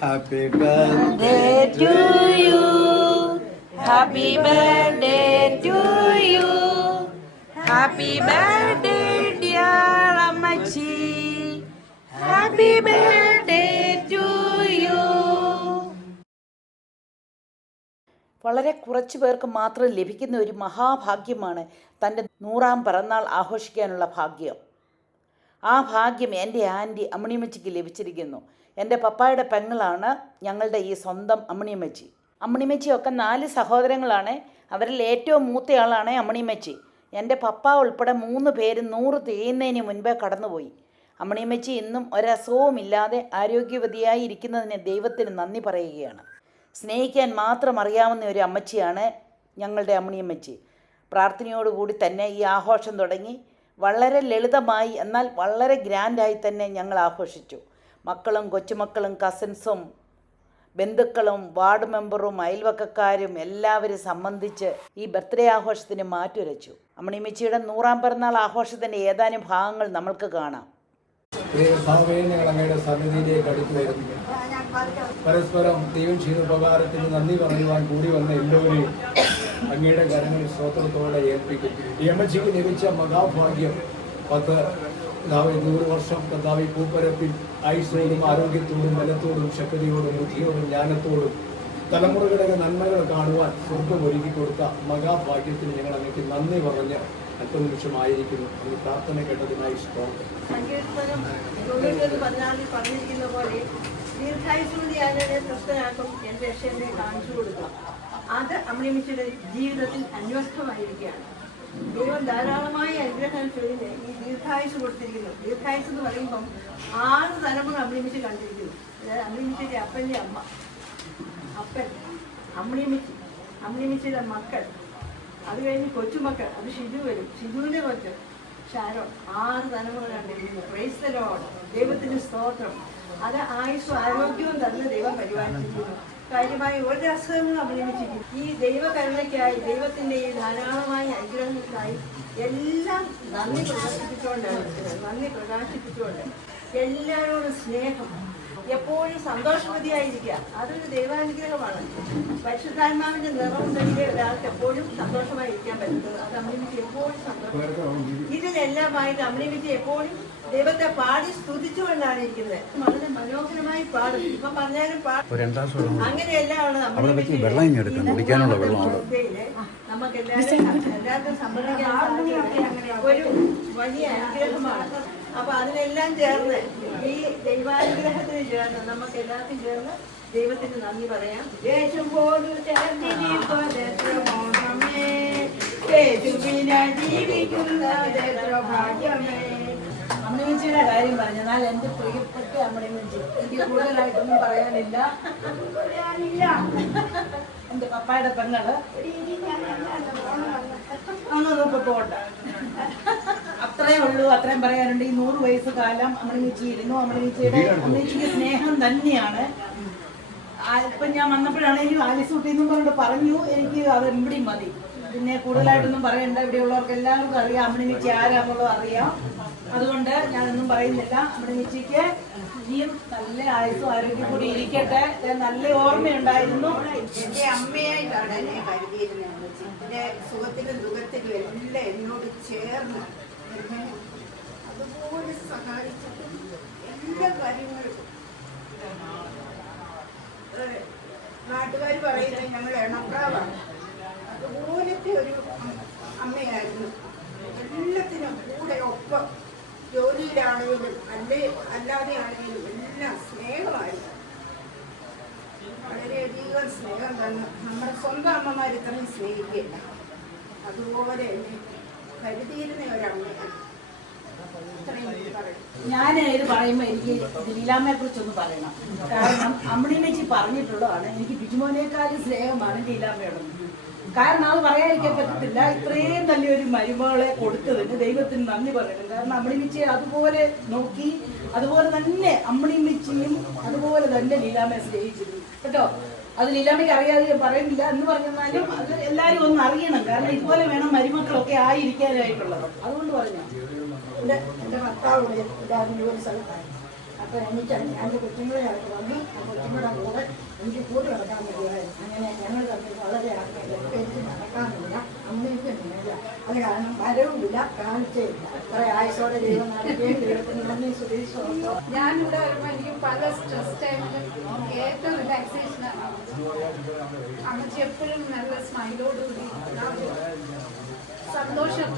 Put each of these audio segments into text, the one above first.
Happy birthday to you. Happy birthday to you. Happy birthday dear Ammachi. Happy birthday to you. വളരെ കുറച്ചു പേർക്ക് മാത്രം ലഭിക്കുന്ന ഒരു മഹാഭാഗ്യമാണ് തൻ്റെ 100ാം പിറന്നാൾ ആഘോഷിക്കാനുള്ള ഭാഗ്യം. ആ ഭാഗ്യം എൻ്റെ ആൻറ്റി അമ്മിണിയമ്മച്ചിക്ക് ലഭിച്ചിരിക്കുന്നു. എൻ്റെ പപ്പായുടെ പെങ്ങളാണ് ഞങ്ങളുടെ ഈ സ്വന്തം അമ്മിണിയമ്മച്ചി. അമ്മിണിയമ്മച്ചിയൊക്കെ 4 സഹോദരങ്ങളാണ്. അവരിൽ ഏറ്റവും മൂത്തയാളാണ് അമ്മിണിയമ്മച്ചി. എൻ്റെ പപ്പ ഉൾപ്പെടെ 3 പേരും 100 തികയുന്നതിന് മുൻപേ കടന്നുപോയി. അമ്മിണിയമ്മച്ചി ഇന്നും ഒരസുഖവുമില്ലാതെ ആരോഗ്യവതിയായി ഇരിക്കുന്നതിന് ദൈവത്തിന് നന്ദി പറയുകയാണ്. സ്നേഹിക്കാൻ മാത്രം അറിയാവുന്ന ഒരു അമ്മച്ചിയാണ് ഞങ്ങളുടെ അമ്മിണിയമ്മച്ചി. പ്രാർത്ഥനയോടുകൂടി തന്നെ ഈ ആഘോഷം തുടങ്ങി. വളരെ ലളിതമായി എന്നാൽ വളരെ ഗ്രാൻഡായി തന്നെ ഞങ്ങൾ ആഘോഷിച്ചു. മക്കളും കൊച്ചുമക്കളും കസിൻസും ബന്ധുക്കളും വാർഡ് മെമ്പറും അയൽവക്കക്കാരും എല്ലാവരും സംബന്ധിച്ച് ഈ ബർത്ത്ഡേ ആഘോഷത്തിന് മാറ്റുരച്ചു. അമ്മിണിയമ്മച്ചിയുടെ 100ാം പിറന്നാൾ ആഘോഷത്തിൻ്റെ ഏതാനും ഭാഗങ്ങൾ നമ്മൾക്ക് കാണാം. ഞങ്ങൾ അങ്ങയുടെ സന്നിധിയിലേക്ക് അടുത്തു വരുന്നു. പരസ്പരം ദൈവം ചെയ്ത ഉപകാരത്തിന് നന്ദി പറയുവാൻ കൂടി വന്ന എല്ലാവരെയും അങ്ങയുടെ കരങ്ങളിൽ സ്തോത്രത്തോടെ ഏൽപ്പിക്കുന്നു. ഈ അമ്മച്ചിക്ക് ലഭിച്ച മഹാഭാഗ്യം 100 വർഷം കർത്താവ് പൂപ്പരപ്പിൽ ആയുസ്സോടും ആരോഗ്യത്തോടും ബലത്തോടും ശക്തിയോടും ബുദ്ധിയോടും ജ്ഞാനത്തോടും തലമുറകളുടെ നന്മകൾ കാണുവാൻ സ്വർഗം ഒരുക്കി കൊടുത്ത മഹാഭാഗ്യത്തിന് ഞങ്ങൾ അങ്ങേക്ക് നന്ദി പറഞ്ഞ് അല്പനിമിഷമായിരിക്കുന്നു. അങ്ങ് പ്രാർത്ഥന കേട്ടതിനായി സ്തോത്രം. പറഞ്ഞിരിക്കുന്ന പോലെ ദീർഘായുസ്സുമതിയായ തൃപ്തനാക്കും എന്റെ രക്ഷകനെ കാണിച്ചു കൊടുക്കുക. അത് അമ്മിണിയമ്മച്ചിയുടെ ജീവിതത്തിൽ അന്വസ്ഥമായിരിക്കുകയാണ്. ദൈവം ധാരാളമായ അനുഗ്രഹം ചൊല്ലിന് ഈ ദീർഘായുസ് കൊടുത്തിരിക്കുന്നു. ദീർഘായുസ് എന്ന് പറയുമ്പം 6 തലമുറ അമ്മിണിയമ്മച്ചി കണ്ടിരിക്കുന്നു. അതായത് അമ്മിണിയമ്മച്ചിയുടെ അപ്പൻ്റെ അമ്മ, അപ്പൻ, അമ്മിണിയമ്മച്ചി, അമ്മിണിയമ്മച്ചിയുടെ മക്കൾ, അത് കഴിഞ്ഞ് കൊച്ചുമക്കൾ, അത് ഷിജു വരും, ഷിജുവിൻ്റെ കൊച്ച് ഷാരോൺ, 6 തലമുറ കണ്ടിരിക്കുന്നു. Praise the Lord. ദൈവത്തിന് സ്തോത്രം. അത് ആയുസ്സും ആരോഗ്യവും തന്നെ ദൈവം പരിപാലിച്ചിരിക്കുന്നു. കാര്യമായി ഒരു അസുഖങ്ങളും അഭിനയിച്ചിരിക്കും. ഈ ദൈവകരുണയ്ക്കായി ദൈവത്തിൻ്റെ ഈ ധാരാളമായ അനുഗ്രഹങ്ങൾക്കായി എല്ലാം നന്ദി പ്രകാശിപ്പിച്ചുകൊണ്ട് എല്ലാവരോടും സ്നേഹം, എപ്പോഴും സന്തോഷവതിയായിരിക്കുക. അതൊരു ദൈവാനുഗ്രഹമാണ്. പരിശുദ്ധാത്മാവിന്റെ നിറവുണ്ടെങ്കിൽ ഒരാൾക്ക് എപ്പോഴും സന്തോഷമായിരിക്കാൻ പറ്റുന്നത്. അത് അമ്മിണിയമ്മച്ചി എപ്പോഴും സന്തോഷം. ഇതിലെല്ലാമായിട്ട് അമ്മിണിയമ്മച്ചി എപ്പോഴും ദൈവത്തെ പാടി സ്തുതിച്ചുകൊണ്ടാണ് ഇരിക്കുന്നത്. വളരെ മനോഹരമായി പാടും. ഇപ്പൊ പറഞ്ഞാലും പാടും. അങ്ങനെയെല്ലാം നമുക്ക് എല്ലാവർക്കും സംബന്ധിക്കാൻ ഒരു വലിയ അനുഗ്രഹമാണ്. അപ്പൊ അതിനെല്ലാം ചേർന്ന് ഈ ദൈവാനുഗ്രഹത്തിന് ചേർന്ന് നമുക്ക് എല്ലാവർക്കും ചേർന്ന് ദൈവത്തിന് നന്ദി പറയാം. അമ്മിണിയമ്മച്ചിയുടെ കാര്യം പറഞ്ഞാൽ എൻ്റെ പ്രിയപ്പെട്ട അമ്മിണിയമ്മച്ചി, എനിക്ക് കൂടുതലായിട്ടൊന്നും പറയാനില്ല. എൻ്റെ പപ്പായുടെ പെങ്ങള് അന്നൊന്നും പോട്ടെ, അത്രേ ഉള്ളൂ. അത്രയും പറയാനുണ്ട്. ഈ 100 വയസ്സ് കാലം അമ്മിണിയമ്മച്ചി ഇരുന്നു. അമ്മിണിയമ്മച്ചിക്ക് സ്നേഹം തന്നെയാണ്. ഇപ്പം ഞാൻ വന്നപ്പോഴാണെങ്കിലും ആലിസൂട്ടിന്നും പറഞ്ഞിട്ട് പറഞ്ഞു, എനിക്ക് അത് ഇവിടെയും മതി. പിന്നെ കൂടുതലായിട്ടൊന്നും പറയണ്ട. ഇവിടെയുള്ളവർക്ക് എല്ലാവർക്കും അറിയാം അമ്മിണിയമ്മച്ചി ആരാന്നുള്ളത് അറിയാം. അതുകൊണ്ട് ഞാനൊന്നും പറയുന്നില്ല. അമ്മിണിയമ്മച്ചിക്ക് ഇനിയും നല്ല ആയുസ്സും ആരോഗ്യം കൂടി ഇരിക്കട്ടെ. നല്ല ഓർമ്മയുണ്ടായിരുന്നു. എന്റെ അമ്മയായിട്ടാണ് എന്നെ കരുതിയിരുന്നത്. എന്റെ സുഖത്തിലും ദുഃഖത്തിലും എല്ലാം എന്നോട് ചേർന്ന് എന്നെ അതുപോലെ സഹായിച്ചിട്ടും എല്ലാ കാര്യങ്ങളും നാട്ടുകാർ പറയുന്നത് ഞങ്ങൾ എണപ്രാവാണ്. അതുപോലത്തെ ഒരു അമ്മയായിരുന്നു. എല്ലാത്തിനും കൂടെ ഒപ്പം, ജോലിയിലാണെങ്കിലും അല്ലാതെ ആണെങ്കിലും എല്ലാം സ്നേഹമായിരുന്നു. വളരെയധികം സ്നേഹം തന്നെ. നമ്മുടെ സ്വന്തം അമ്മമാർ ഇത്രയും സ്നേഹിക്കില്ല. അതുപോലെ എന്നെ കരുതിയിരുന്ന ഒരമ്മയാണ്. ഞാൻ ഇത് പറയുമ്പോൾ എനിക്ക് ലീലാമ്മയെ കുറിച്ചൊന്ന് പറയണം. കാരണം അമ്മിണിയമ്മച്ചി പറഞ്ഞിട്ടുള്ളതാണ്, എനിക്ക് ബിജുമോനേക്കാളും സ്നേഹമാണ് ലീലാമ്മയോടൊന്നും. കാരണം അത് പറയാതിരിക്കാൻ പറ്റത്തില്ല. ഇത്രയും നല്ലൊരു മരുമകളെ കൊടുത്തതിന് ദൈവത്തിന് നന്ദി പറയണം. കാരണം അമ്മിണിയമ്മച്ചിയെ അതുപോലെ നോക്കി, അതുപോലെ തന്നെ അമ്മിണിയമ്മച്ചിയും അതുപോലെ തന്നെ ലീലാമ്മയെ സ്നേഹിച്ചിരുന്നു കേട്ടോ. അത് ലീലാമ്മയ്ക്ക് അറിയാതെ ഞാൻ പറയുന്നില്ല എന്ന് പറഞ്ഞാലും അത് എല്ലാവരും ഒന്ന് അറിയണം. കാരണം ഇതുപോലെ വേണം മരുമക്കളൊക്കെ ആയിരിക്കാനായിട്ടുള്ളത്. അതുകൊണ്ട് പറഞ്ഞു. എൻ്റെ ഭർത്താവ് ജോലി സ്ഥലത്തായി. അപ്പോൾ എനിക്ക് എൻ്റെ കൊച്ചുങ്ങളായിട്ട് വന്നു. ആ കൊച്ചുങ്ങളുടെ കൂടെ എനിക്ക് കൂടി നടക്കാൻ പറ്റുമായിരുന്നു. അങ്ങനെ ഞങ്ങൾ തമ്മിൽ വളരെ എനിക്ക് നടക്കാനില്ല, അമ്മയ്ക്കുമില്ല. അത് കാരണം വരവുമില്ല, കാഴ്ചയില്ല. അത്ര ആയുസോടെ ദൈവം നടക്കുകയും ദൈവത്തിന് നന്ദി സുധീഷോ. ഞാനിവിടെ വരുമ്പോൾ എനിക്ക് പല സ്ട്രെസ് ടൈമിലും ഏറ്റവും റിലാക്സേഷനാണ് അമ്മച്ചി. എപ്പോഴും നല്ല സ്മൈലോടുകൂടി സന്തോഷം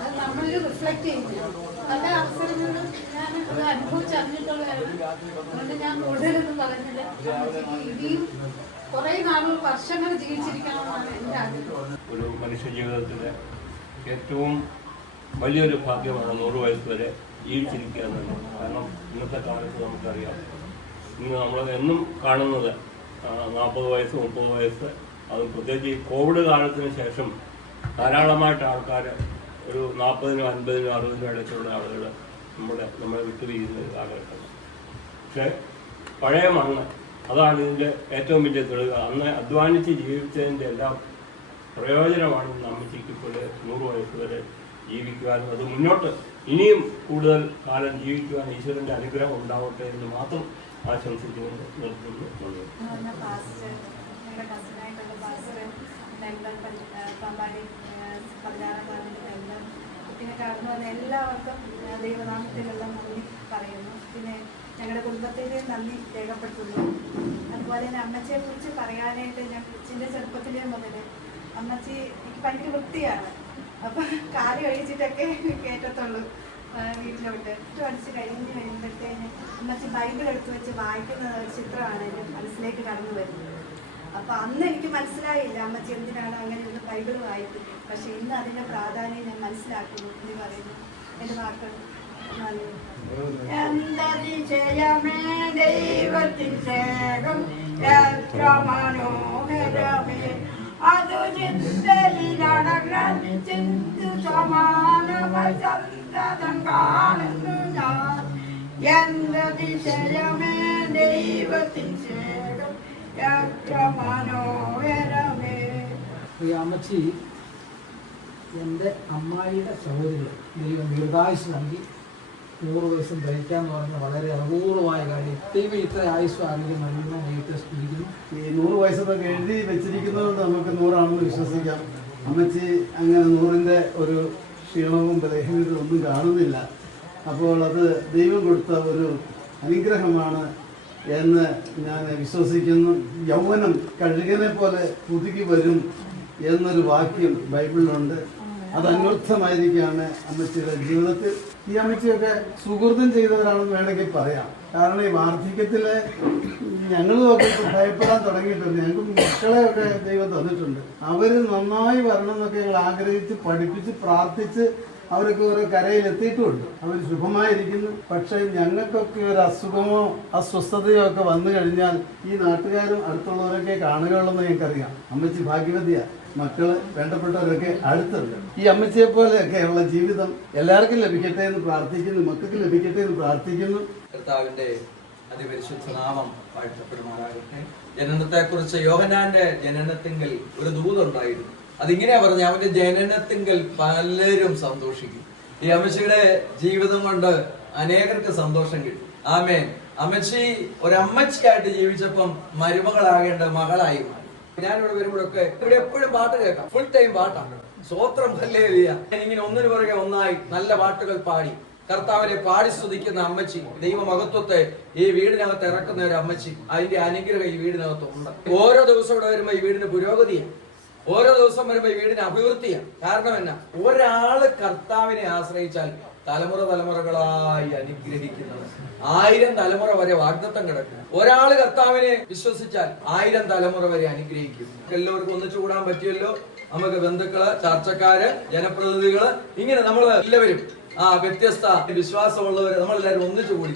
അത് നമ്മളിൽ റിഫ്ലക്റ്റ് ചെയ്യുന്നു. പല അവസരങ്ങളിലും ഞാൻ അത് അനുഭവിച്ചറിഞ്ഞിട്ടുള്ളതാണ്. അതുകൊണ്ട് ഞാൻ കൂടുതലൊന്നും പറഞ്ഞില്ല. ഇനിയും കുറേ നാളുകൾ വർഷങ്ങൾ ജീവിച്ചിരിക്കണമെന്നാണ് എൻ്റെ ആഗ്രഹം. ഒരു മനുഷ്യ ജീവിതത്തിലെ ഏറ്റവും വലിയൊരു ഭാഗ്യമാണ് 100 വയസ്സ് വരെ ജീവിച്ചിരിക്കുക എന്നുള്ളത്. കാരണം ഇന്നത്തെ കാലത്ത് നമുക്കറിയാം, ഇന്ന് നമ്മൾ എന്നും കാണുന്നത് 40 വയസ്സ് 30 വയസ്സ്, അതും പ്രത്യേകിച്ച് ഈ കോവിഡ് കാലത്തിന് ശേഷം ധാരാളമായിട്ട് ആൾക്കാർ ഒരു 40-നും 50-നും 60-നും ഇടയ്ക്കുള്ള ആളുകൾ നമ്മളെ വിട്ടുപിരിയുന്ന ഒരു കാലഘട്ടം. പക്ഷേ പഴയ മണ്ണ് അതാണ് ഇതിൻ്റെ ഏറ്റവും വലിയ തെളിവ്. അന്ന് അധ്വാനിച്ച് ജീവിച്ചതിൻ്റെ എല്ലാം പ്രയോജനമാണ് ഇന്ന് അമ്മച്ചിക്ക് ഇപ്പോൾ 100 വയസ്സ് വരെ ജീവിക്കുവാനും അത് മുന്നോട്ട് ഇനിയും കൂടുതൽ കാലം ജീവിക്കുവാൻ ഈശ്വരൻ്റെ അനുഗ്രഹം ഉണ്ടാവട്ടെ എന്ന് മാത്രം ആശംസിച്ചുകൊണ്ട് നിർത്തുന്നു. പാമ്പാടി 16-ാം വാർഡിലെല്ലാം പിന്നെ കടന്നു വന്ന എല്ലാവർക്കും ദൈവനാമത്തിലുള്ള നന്ദി പറയുന്നു. പിന്നെ ഞങ്ങളുടെ കുടുംബത്തിൻ്റെ നന്ദി രേഖപ്പെടുത്തുന്നു. അതുപോലെ തന്നെ അമ്മച്ചിയെക്കുറിച്ച് പറയാനായിട്ട് ഞാൻ കൊച്ചിൻ്റെ ചെറുപ്പത്തിലേ മുതൽ അമ്മച്ചി എനിക്ക് ഭയങ്കര വൃത്തിയാണ്. അപ്പം കാല് കഴിച്ചിട്ടൊക്കെ കയറ്റത്തുള്ളൂ വീട്ടിലോട്ട്. അടിച്ച് കഴിയുമ്പോഴത്തേന് അമ്മച്ചി ബൈബിൾ എടുത്ത് വെച്ച് വായിക്കുന്ന ഒരു ചിത്രമാണ് എൻ്റെ മനസ്സിലേക്ക് കടന്നു വരുന്നത്. അപ്പോൾ അന്ന് എനിക്ക് മനസ്സിലായില്ല അമ്മച്ചി എന്തിനാണ് അങ്ങനെ ഒരു ബൈബിൾ വായിക്കുന്നത്. പക്ഷെ ഇന്ന് അതിൻ്റെ പ്രാധാന്യം ഞാൻ മനസ്സിലാക്കുന്നു എന്ന് പറയുന്നു. എൻ്റെ വാക്കുകൾ എന്തതിശയമേ ദൈവത്തിൻ സ്നേഹം എത്ര മനോഹരമേ, അതു ചിന്തയിലടങ്ങാൻ ചിന്തു സമാനവസന്തതം കാണുന്നു ഞാൻ. എന്തതിശയമേ ദൈവത്തിൻ സ്നേഹം എത്ര മനോഹരമേ. അമ്മച്ചി എൻ്റെ അമ്മായിയുടെ സഹോദരി ദൈവം ദീർഘായുസ് നൽകി 100 വയസ്സും ധരിക്കാന്ന് പറഞ്ഞ വളരെ അപൂർവമായ കാര്യം. ദൈവം ഇത്ര ആയുസ്സും ആരോഗ്യം നൽകുന്ന ദൈവത്തെ സ്തുതിക്കുന്നു. ഈ 100 വയസ്സൊക്കെ എഴുതി വെച്ചിരിക്കുന്നതുകൊണ്ട് നമുക്ക് 100 വിശ്വസിക്കാം. അമ്മച്ചി അങ്ങനെ 100-ന്റെ ഒരു ക്ഷീണവും ബലഹീനതയും ഒന്നും കാണുന്നില്ല. അപ്പോൾ അത് ദൈവം കൊടുത്ത ഒരു അനുഗ്രഹമാണ് എന്ന് ഞാൻ വിശ്വസിക്കുന്നു. യൗവനം കഴുകനെ പോലെ പുതുക്കി വരും എന്നൊരു വാക്യം ബൈബിളിലുണ്ട്. അത് അന്വർത്ഥമായിരിക്കുകയാണ് അമ്മച്ചിയുടെ ജീവിതത്തിൽ. ഈ അമ്മച്ചിയൊക്കെ സുഹൃത്തും ചെയ്തവരാണെന്ന് വേണമെങ്കിൽ പറയാം. കാരണം ഈ വാർദ്ധക്യത്തിലെ ഞങ്ങളുമൊക്കെ ഭയപ്പെടാൻ തുടങ്ങിയിട്ടുണ്ട്. ഞങ്ങൾക്ക് മക്കളെയൊക്കെ ദൈവം തന്നിട്ടുണ്ട്. അവർ നന്നായി വരണം എന്നൊക്കെ ഞങ്ങൾ ആഗ്രഹിച്ച് പഠിപ്പിച്ച് പ്രാർത്ഥിച്ച് അവരൊക്കെ ഓരോ കരയിലെത്തിയിട്ടുമുണ്ട്. അവർ ശുഭമായിരിക്കുന്നു. പക്ഷേ ഞങ്ങൾക്കൊക്കെ ഒരു അസുഖമോ അസ്വസ്ഥതയോ ഒക്കെ വന്നു കഴിഞ്ഞാൽ ഈ നാട്ടുകാരും അടുത്തുള്ളവരൊക്കെ കാണുകയുള്ളൂ എന്ന് ഞങ്ങൾക്കറിയാം. അമ്മച്ചി ഭാഗ്യവതിയാണ്. മക്കള് വേണ്ടപ്പെട്ടവരൊക്കെ അടുത്തുണ്ട്. ഈ അമ്മച്ചിയെ പോലെയൊക്കെയുള്ള ജീവിതം എല്ലാവർക്കും ലഭിക്കട്ടെ എന്ന് പ്രാർത്ഥിക്കുന്നു. മക്കൾക്ക് ലഭിക്കട്ടെ എന്ന് പ്രാർത്ഥിക്കുന്നു. കർത്താവിന്റെ അതിപരിശുദ്ധ നാമം വാഴ്ത്തപ്പെടുമാറാകട്ടെ. ജനനത്തെക്കുറിച്ച് യോഹന്നാന്റെ ജനനത്തിങ്കൽ ഒരു ദൂതുണ്ടായിരുന്നു. അതിങ്ങനെയാ പറഞ്ഞ, അവന്റെ ജനനത്തിങ്കൽ പലരും സന്തോഷിക്കും. ഈ അമ്മച്ചിയുടെ ജീവിതം കൊണ്ട് അനേകർക്ക് സന്തോഷം കിട്ടും. ആമേൻ. അമ്മച്ചി ഒരമ്മച്ചിയായിട്ട് ജീവിച്ചപ്പം മരുമകളാകേണ്ട മകളായി മാറി. ഞാനിവിടെ വരുമ്പോഴൊക്കെ ഇവിടെ എപ്പോഴും പാട്ട് കേൾക്കാം. ഫുൾ ടൈം പാട്ടാണ്. സ്വോത്രം ഹല്ലേലൂയ. ഇങ്ങനെ ഒന്നിനു പുറകെ ഒന്നായി നല്ല പാട്ടുകൾ പാടി കർത്താവിനെ പാടി സ്തുതിക്കുന്ന അമ്മച്ചി, ദൈവമഹത്വത്തെ ഈ വീടിനകത്ത് ഇറക്കുന്ന ഒരു അമ്മച്ചി, അതിന്റെ അനുഗ്രഹം ഈ വീടിനകത്ത് ഉണ്ട്. ഓരോ ദിവസം ഇവിടെ വരുമ്പോ ഈ വീടിന് പുരോഗതിയാണ്. ഓരോ ദിവസം വരുമ്പോ ഈ വീടിന് അഭിവൃദ്ധിയാണ്. കാരണം എന്നാ, ഒരാള് കർത്താവിനെ ആശ്രയിച്ചാൽ തലമുറകളായി അനുഗ്രഹിക്കുന്നത്. 1000 തലമുറ വരെ വാഗ്ദത്തം കിടക്കും. ഒരാള് കർത്താവിനെ വിശ്വസിച്ചാൽ 1000 തലമുറ വരെ അനുഗ്രഹിക്കും. എല്ലാവർക്കും ഒന്നിച്ചു കൂടാൻ പറ്റിയല്ലോ. നമുക്ക് ബന്ധുക്കള്, ചർച്ചക്കാര്, ജനപ്രതിനിധികള്, ഇങ്ങനെ നമ്മൾ എല്ലാവരും വ്യത്യസ്ത വിശ്വാസമുള്ളവര് നമ്മളെല്ലാവരും ഒന്നിച്ചുകൂടി.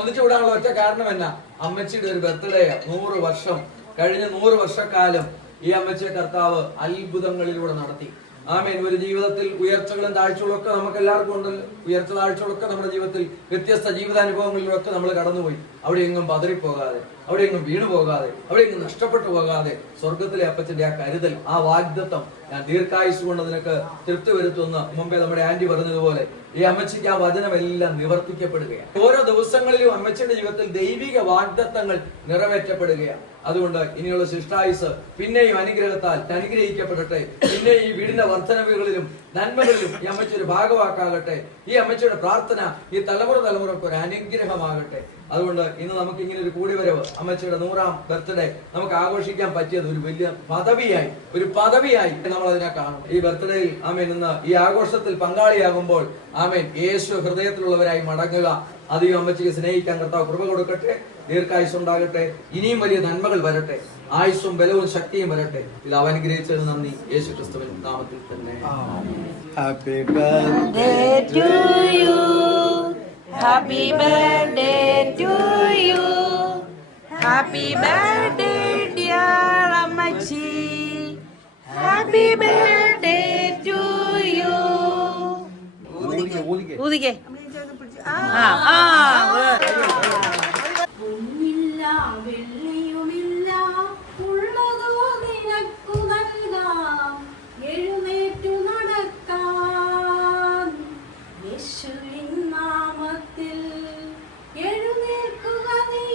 ഒന്നിച്ചുകൂടാനുള്ള ഒറ്റ കാരണം എന്നാ, അമ്മച്ചിയുടെ ഒരു ബർത്ത്ഡേ 100 വർഷം കഴിഞ്ഞ 100 വർഷക്കാലം ഈ അമ്മച്ചിയെ കർത്താവ് അത്ഭുതങ്ങളിലൂടെ നടത്തി. ആമേൻ. ഒരു ജീവിതത്തിൽ ഉയർച്ചകളും താഴ്ചകളും ഒക്കെ നമുക്ക് എല്ലാവർക്കും ഉണ്ടല്ലോ. ഉയർച്ച താഴ്ചകളൊക്കെ നമ്മുടെ ജീവിതത്തിൽ വ്യത്യസ്ത ജീവിതാനുഭവങ്ങളിലൊക്കെ നമ്മൾ കടന്നുപോയി. അവിടെയെങ്ങും പതറിപ്പോകാതെ, അവിടെയെങ്ങും വീണു പോകാതെ, അവിടെയെങ്ങും നഷ്ടപ്പെട്ടു പോകാതെ സ്വർഗത്തിലെ അപ്പച്ചന്റെ ആ കരുതൽ, ആ വാഗ്ദത്തം ഞാൻ ദീർഘായുസ് കൊണ്ട് നിനക്ക് തൃപ്തി വരുത്തുന്ന മുമ്പേ നമ്മുടെ ആന്റി പറഞ്ഞതുപോലെ ഈ അമ്മച്ചിക്ക് ആ വചനമെല്ലാം നിവർത്തിക്കപ്പെടുകയാണ്. ഓരോ ദിവസങ്ങളിലും അമ്മച്ചിയുടെ ജീവിതത്തിൽ ദൈവിക വാഗ്ദത്തങ്ങൾ നിറവേറ്റപ്പെടുകയാണ്. അതുകൊണ്ട് ഇനിയുള്ള ശിഷ്ടായുസ് പിന്നെയും അനുഗ്രഹത്താൽ അനുഗ്രഹിക്കപ്പെടട്ടെ. പിന്നെ ഈ വീടിന്റെ വർധനവുകളിലും നന്മകളിലും ഈ അമ്മച്ചി ഒരു ഭാഗവാക്കാകട്ടെ. ഈ അമ്മച്ചിയുടെ പ്രാർത്ഥന ഈ തലമുറക്ക് ഒരു അനുഗ്രഹമാകട്ടെ. അതുകൊണ്ട് ഇന്ന് നമുക്ക് ഇങ്ങനെ ഒരു കൂടിവരവ്, അമ്മച്ചിയുടെ 100ാം ബർത്ത്ഡേ നമുക്ക് ആഘോഷിക്കാൻ പറ്റിയത് ഒരു വലിയ പദവിയായി നമ്മൾ അതിനെ കാണും. ഈ ബർത്ത്ഡേയിൽ ആമേൻ ഇന്ന് ഈ ആഘോഷത്തിൽ പങ്കാളിയാകുമ്പോൾ ആമേൻ യേശു ഹൃദയത്തിലുള്ളവരായി മടങ്ങുക. അധികം അമ്മച്ചിക്ക് സ്നേഹിക്കാൻ കർത്താവ് കൃപ കൊടുക്കട്ടെ. ദീർഘായുസ് ഉണ്ടാകട്ടെ. ഇനിയും വലിയ നന്മകൾ വരട്ടെ. ആയുസ്സും ബലവും ശക്തിയും വരട്ടെ. ഇത് അവനുഗ്രഹിച്ചതിന് നന്ദി. യേശു ക്രിസ്തുവിന്റെ നാമത്തിൽ തന്നെ. Happy birthday to you. Happy birthday to you. Happy birthday dear Ammachi. Happy birthday to you. ഊതിക്കേ. പൊന്നില്ല വെള്ളിയുമില്ല, ഉള്ളതോ നിനക്കു നൽകാം. എഴുന്നേറ്റു നടക്കാൻ യേശുവിൻ നാമത്തിൽ. എഴുന്നേൽക്കുക നീ,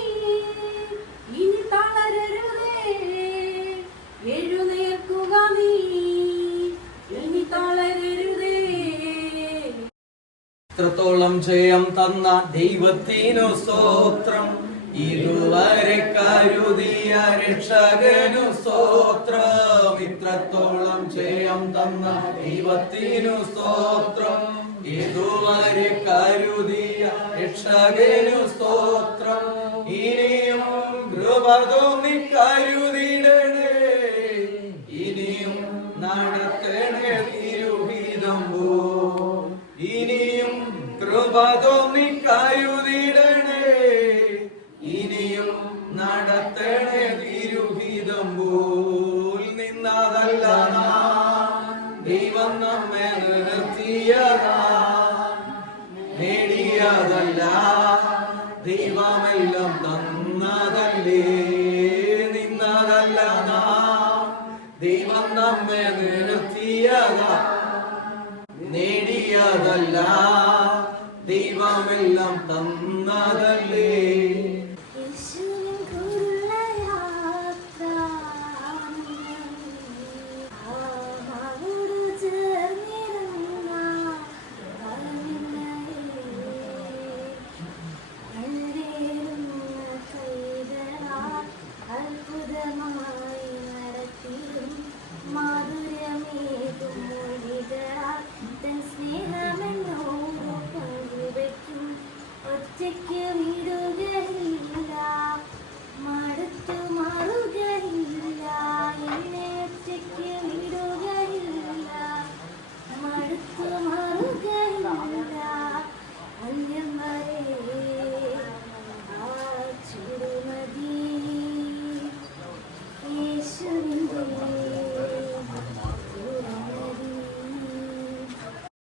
ഇനി തളരരുതേ. എഴുന്നേൽക്കുക നീ, ഇനി തളരരുതേ. ഇത്രത്തോളം ജയം തന്ന ദൈവത്തിനു സ്തോത്രം. ഇതുവരെ കരുതിയ രക്ഷകനു സ്തോത്രം. ഇത്രത്തോളം ജയം തന്ന ദൈവത്തിനു സ്തോത്രം. ഇതുവരെ കരുതിയ രക്ഷകനു സ്തോത്രം. ഇനിയും കൃപ തോന്നി കരുതിടണേ. ഇനിയും നടത്തണേ തിരുഹിതം പോ. ഇനിയും കൃപ തോന്നി കരുതിടണേ. ഇനിയും നടത്തണേ തിരുഹിതം പോൽ. നിന്നതല്ല ദൈവം നമ്മെ നിർത്തിയതാ. നേടിയതല്ല ദൈവമെല്ലാം തന്നതല്ലേ. നിന്നതല്ല ദൈവം നമ്മെ നിർത്തിയതാ. നേടിയതല്ല